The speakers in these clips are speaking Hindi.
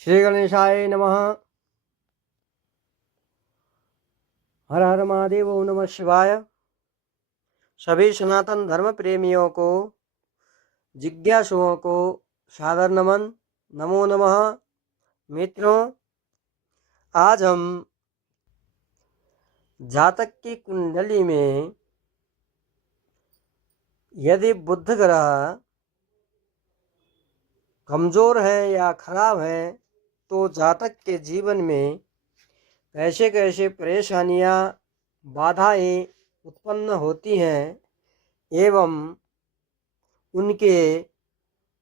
श्री गणेशाय नमः। हर हर महादेव, ओम नमः शिवाय। सभी सनातन धर्म प्रेमियों को, जिज्ञासुओं को सादर नमन, नमो नमः। मित्रों, आज हम जातक की कुंडली में यदि बुध ग्रह कमजोर है या खराब है तो जातक के जीवन में कैसे कैसे परेशानियां, बाधाएं उत्पन्न होती हैं एवं उनके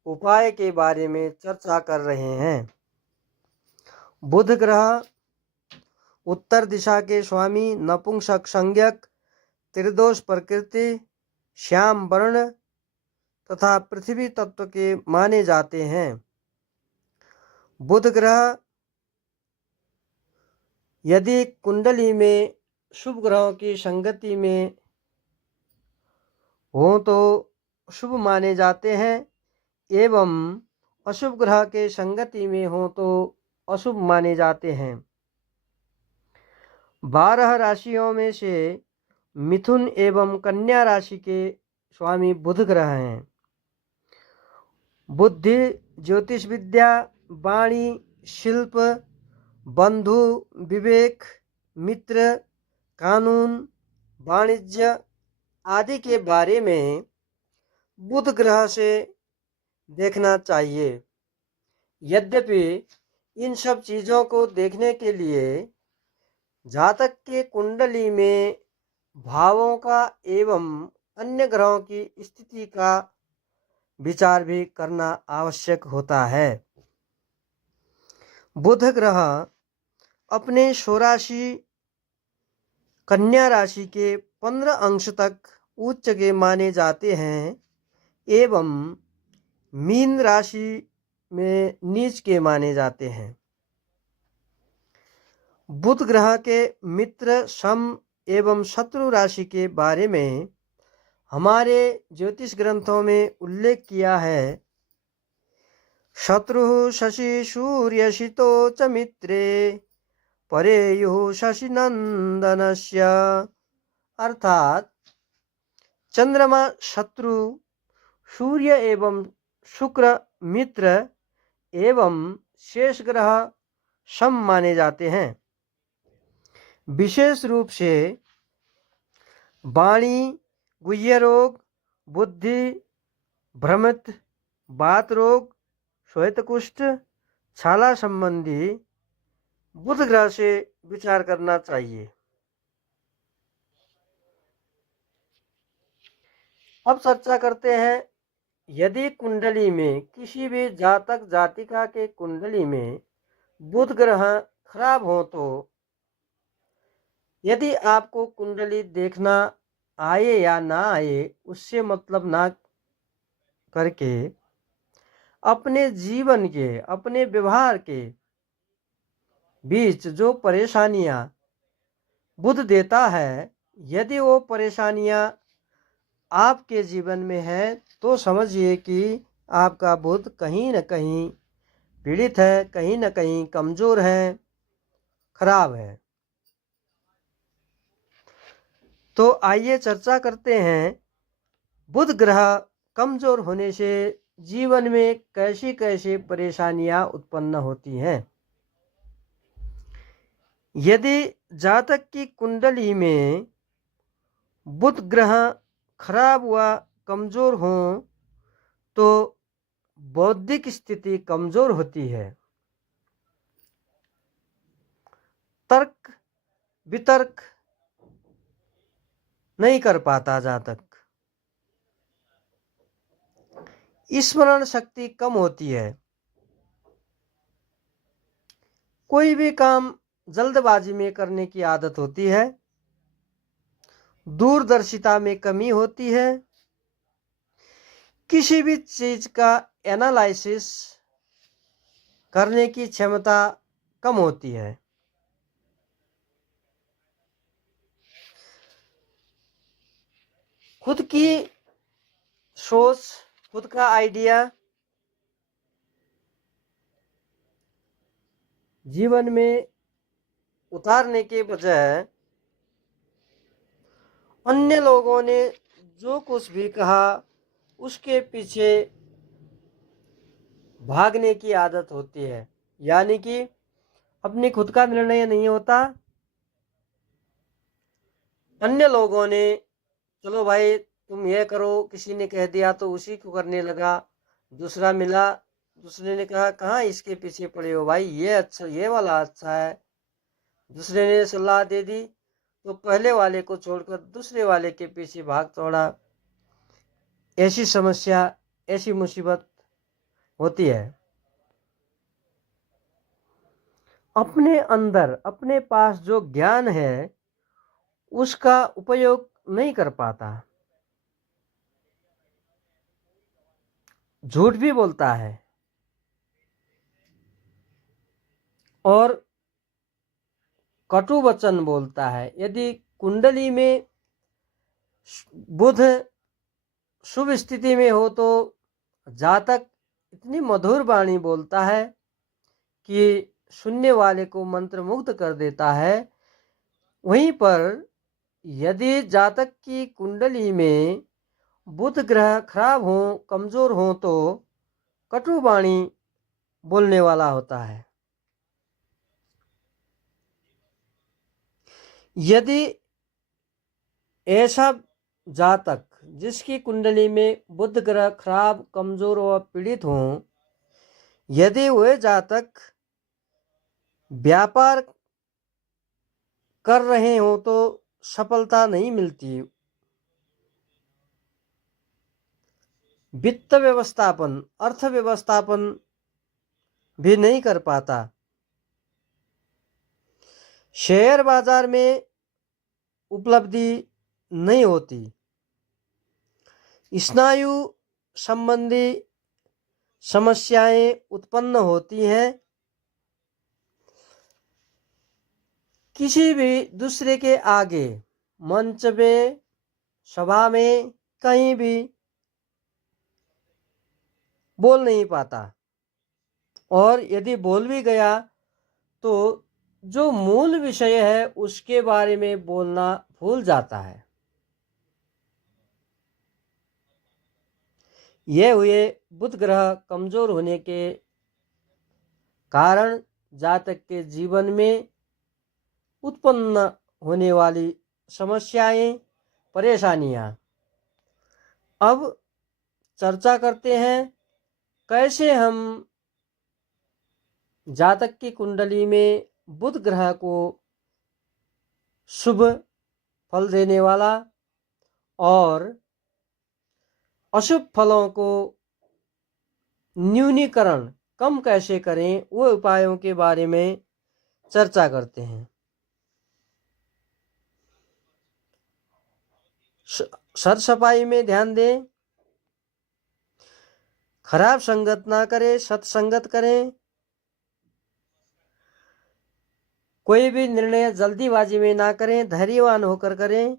उपाय के बारे में चर्चा कर रहे हैं। बुध ग्रह उत्तर दिशा के स्वामी, नपुंसक संज्ञक, त्रिदोष प्रकृति, श्याम वर्ण तथा पृथ्वी तत्व के माने जाते हैं। बुध ग्रह यदि कुंडली में शुभ ग्रहों की संगति में हो तो शुभ माने जाते हैं एवं अशुभ ग्रह के संगति में हो तो अशुभ माने जाते हैं। 12 राशियों में से मिथुन एवं कन्या राशि के स्वामी बुध ग्रह हैं। बुद्धि, ज्योतिष विद्या, वाणी, शिल्प, बंधु, विवेक, मित्र, कानून, वाणिज्य आदि के बारे में बुध ग्रह से देखना चाहिए। यद्यपि इन सब चीज़ों को देखने के लिए जातक के कुंडली में भावों का एवं अन्य ग्रहों की स्थिति का विचार भी करना आवश्यक होता है। बुध ग्रह अपने स्वराशि कन्या राशि के 15 अंश तक उच्च के माने जाते हैं एवं मीन राशि में नीच के माने जाते हैं। बुध ग्रह के मित्र, सम एवं शत्रु राशि के बारे में हमारे ज्योतिष ग्रंथों में उल्लेख किया है। शत्रु शशि सूर्यशितो च मित्रे परेयुः शशि नंदनस्य, अर्थात चंद्रमा शत्रु, सूर्य एवं शुक्र मित्र एवं शेष ग्रह सम माने जाते हैं। विशेष रूप से वाणी, गुह्य रोग, बुद्धि भ्रमित, बात रोग, श्वेतकुष्ठ, छाला संबंधी बुध ग्रह से विचार करना चाहिए। अब चर्चा करते हैं, यदि कुंडली में किसी भी जातक जातिका के कुंडली में बुध ग्रह खराब हो तो यदि आपको कुंडली देखना आए या ना आए उससे मतलब ना करके अपने जीवन के, अपने व्यवहार के बीच जो परेशानियां बुध देता है, यदि वो परेशानियां आपके जीवन में है तो समझिए कि आपका बुध कहीं न कहीं पीड़ित है, कहीं न कहीं कमजोर है, खराब है। तो आइए चर्चा करते हैं, बुध ग्रह कमजोर होने से जीवन में कैसी कैसी परेशानियां उत्पन्न होती हैं। यदि जातक की कुंडली में बुध ग्रह खराब व कमजोर हो तो बौद्धिक स्थिति कमजोर होती है। तर्क वितर्क नहीं कर पाता जातक। स्मरण शक्ति कम होती है। कोई भी काम जल्दबाजी में करने की आदत होती है। दूरदर्शिता में कमी होती है। किसी भी चीज का एनालिसिस करने की क्षमता कम होती है। खुद की सोच, खुद का आइडिया जीवन में उतारने के बजाय अन्य लोगों ने जो कुछ भी कहा उसके पीछे भागने की आदत होती है। यानी कि अपनी खुद का निर्णय नहीं होता, अन्य लोगों ने चलो भाई तुम ये करो, किसी ने कह दिया तो उसी को करने लगा। दूसरा मिला, दूसरे ने कहा कहाँ इसके पीछे पड़े हो भाई, ये अच्छा, ये वाला अच्छा है। दूसरे ने सलाह दे दी तो पहले वाले को छोड़कर दूसरे वाले के पीछे भाग दौड़ा। ऐसी समस्या, ऐसी मुसीबत होती है। अपने अंदर, अपने पास जो ज्ञान है उसका उपयोग नहीं कर पाता, झूठ भी बोलता है और कटु वचन बोलता है। यदि कुंडली में बुध शुभ स्थिति में हो तो जातक इतनी मधुर वाणी बोलता है कि सुनने वाले को मंत्र मुग्ध कर देता है। वहीं पर यदि जातक की कुंडली में बुध ग्रह खराब हो, कमजोर हो तो कटु वाणी बोलने वाला होता है। यदि ऐसा जातक जिसकी कुंडली में बुध ग्रह खराब, कमजोर व पीड़ित हो, यदि वह जातक व्यापार कर रहे हो तो सफलता नहीं मिलती, वित्त व्यवस्थापन, अर्थ व्यवस्थापन भी नहीं कर पाता, शेयर बाजार में उपलब्धि नहीं होती, स्नायु संबंधी समस्याएं उत्पन्न होती हैं, किसी भी दूसरे के आगे, मंच में, सभा में, कहीं भी बोल नहीं पाता, और यदि बोल भी गया तो जो मूल विषय है उसके बारे में बोलना भूल जाता है। ये हुए बुध ग्रह कमजोर होने के कारण जातक के जीवन में उत्पन्न होने वाली समस्याएं, परेशानियां। अब चर्चा करते हैं कैसे हम जातक की कुंडली में बुध ग्रह को शुभ फल देने वाला और अशुभ फलों को न्यूनीकरण, कम कैसे करें, वो उपायों के बारे में चर्चा करते हैं। सर सफाई में ध्यान दें, खराब संगत ना करें, सत्संगत करें, कोई भी निर्णय जल्दीबाजी में ना करें, धैर्यवान होकर करें,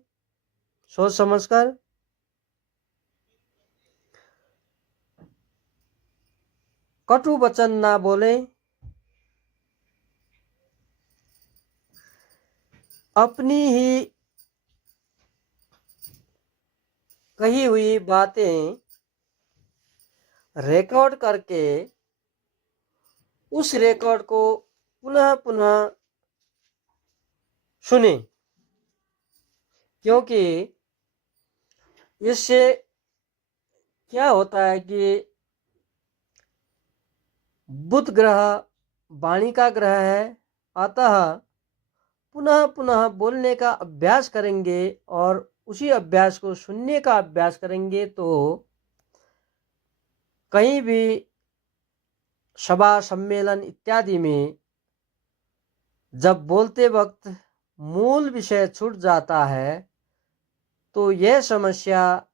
सोच समझकर। कटु वचन ना बोलें, अपनी ही कही हुई बातें रिकॉर्ड करके उस रिकॉर्ड को पुनः पुनः सुने, क्योंकि इससे क्या होता है कि बुध ग्रह वाणी का ग्रह है, अतः पुनः पुनः बोलने का अभ्यास करेंगे और उसी अभ्यास को सुनने का अभ्यास करेंगे तो कहीं भी सभा, सम्मेलन इत्यादि में जब बोलते वक्त मूल विषय छूट जाता है तो यह समस्या,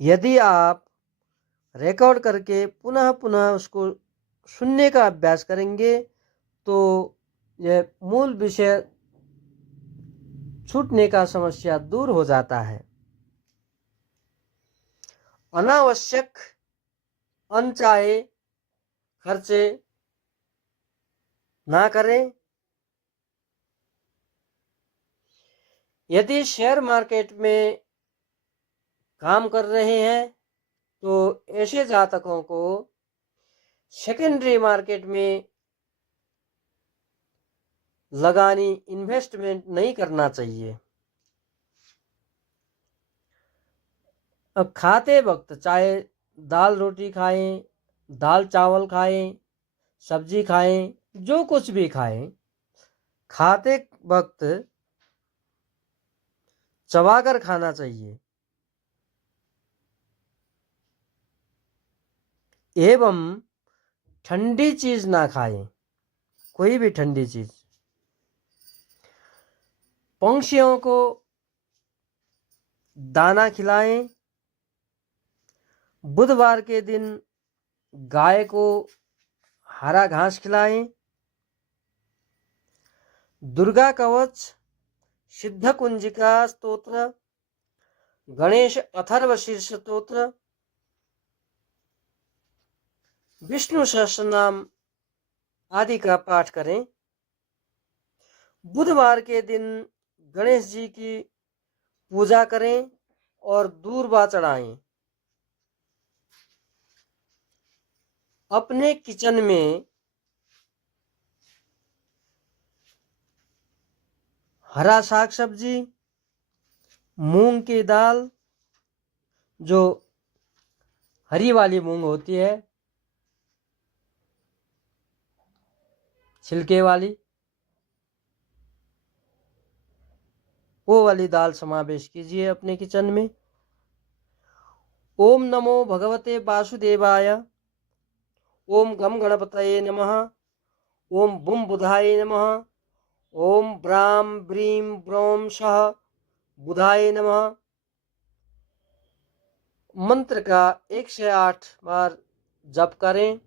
यदि आप रिकॉर्ड करके पुनः पुनः उसको सुनने का अभ्यास करेंगे तो यह मूल विषय छूटने का समस्या दूर हो जाता है। अनावश्यक, अनचाहे खर्चे ना करें। यदि शेयर मार्केट में काम कर रहे हैं तो ऐसे जातकों को सेकेंडरी मार्केट में लगानी इन्वेस्टमेंट नहीं करना चाहिए। अब खाते वक्त चाहे दाल रोटी खाएं, दाल चावल खाएं, सब्जी खाएं, जो कुछ भी खाएं, खाते वक्त चबाकर खाना चाहिए एवं ठंडी चीज ना खाएं, कोई भी ठंडी चीज। पंछियों को दाना खिलाएं। बुधवार के दिन गाय को हरा घास खिलाएं। दुर्गा कवच, सिद्ध कुंजिका स्तोत्र, गणेश अथर्वशीर्ष स्तोत्र, विष्णु सहस्रनाम आदि का पाठ करें। बुधवार के दिन गणेश जी की पूजा करें और दूर्वा चढ़ाएं। अपने किचन में हरा साग सब्जी, मूंग की दाल, जो हरी वाली मूंग होती है, छिलके वाली, वो वाली दाल समावेश कीजिए अपने किचन में। ओम नमो भगवते वासुदेवाय, ओम गम गणपतये नमः, ओम बुम बुधाय नमः, ओम ब्राम ब्रीम ब्रोम सह बुधाय नमः मंत्र का 108 बार जप करें।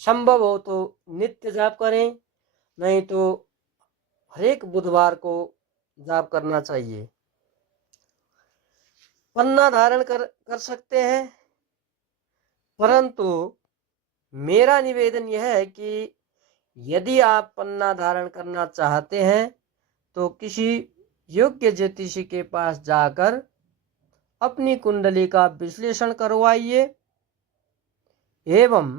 संभव हो तो नित्य जाप करें, नहीं तो हर एक बुधवार को जाप करना चाहिए। पन्ना धारण कर सकते हैं, परंतु मेरा निवेदन यह है कि यदि आप पन्ना धारण करना चाहते हैं तो किसी योग्य ज्योतिषी के पास जाकर अपनी कुंडली का विश्लेषण करवाइए एवं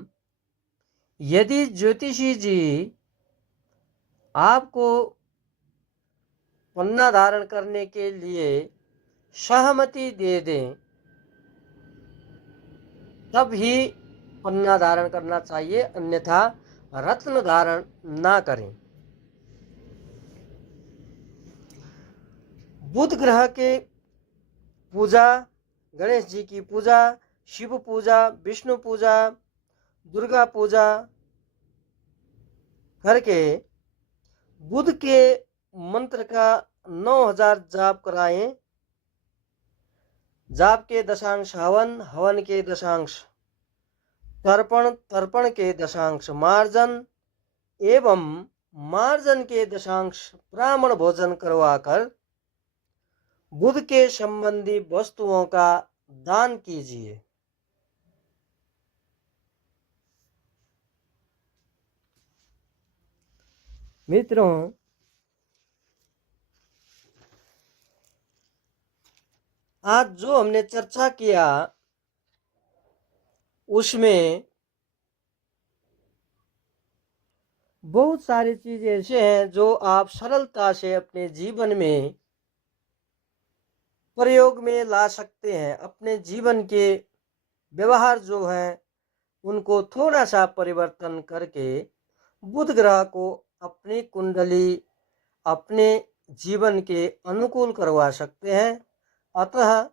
यदि ज्योतिषी जी आपको पन्ना धारण करने के लिए सहमति दे दें तब ही पन्ना धारण करना चाहिए, अन्यथा रत्न धारण ना करें। बुध ग्रह के पूजा, गणेश जी की पूजा, शिव पूजा, विष्णु पूजा, दुर्गा पूजा करके बुध के मंत्र का 9000 जाप कराएं। जाप के दशांश हवन, हवन के दशांश तर्पण, तर्पण के दशांश मार्जन एवं मार्जन के दशांश ब्राह्मण भोजन करवाकर बुध के संबंधी वस्तुओं का दान कीजिए। मित्रों, आज जो हमने चर्चा किया उसमें बहुत सारी चीजें ऐसे हैं जो आप सरलता से अपने जीवन में प्रयोग में ला सकते हैं। अपने जीवन के व्यवहार जो हैं उनको थोड़ा सा परिवर्तन करके बुध ग्रह को अपनी कुंडली अपने जीवन के अनुकूल करवा सकते हैं। अतः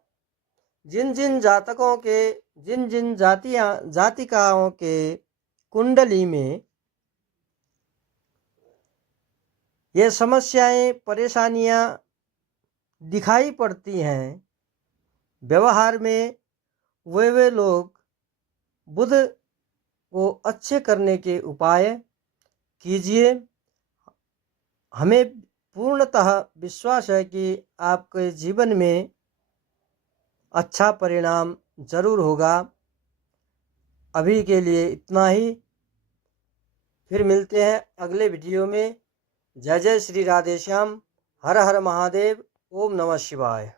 जिन जिन जातकों के, जिन जिन जातिकाओं के कुंडली में ये समस्याएं, परेशानियां दिखाई पड़ती हैं व्यवहार में, वे लोग बुध को अच्छे करने के उपाय कीजिए। हमें पूर्णतः विश्वास है कि आपके जीवन में अच्छा परिणाम जरूर होगा। अभी के लिए इतना ही। फिर मिलते हैं अगले वीडियो में। जय जय श्री राधे श्याम। हर हर महादेव। ओम नमः शिवाय।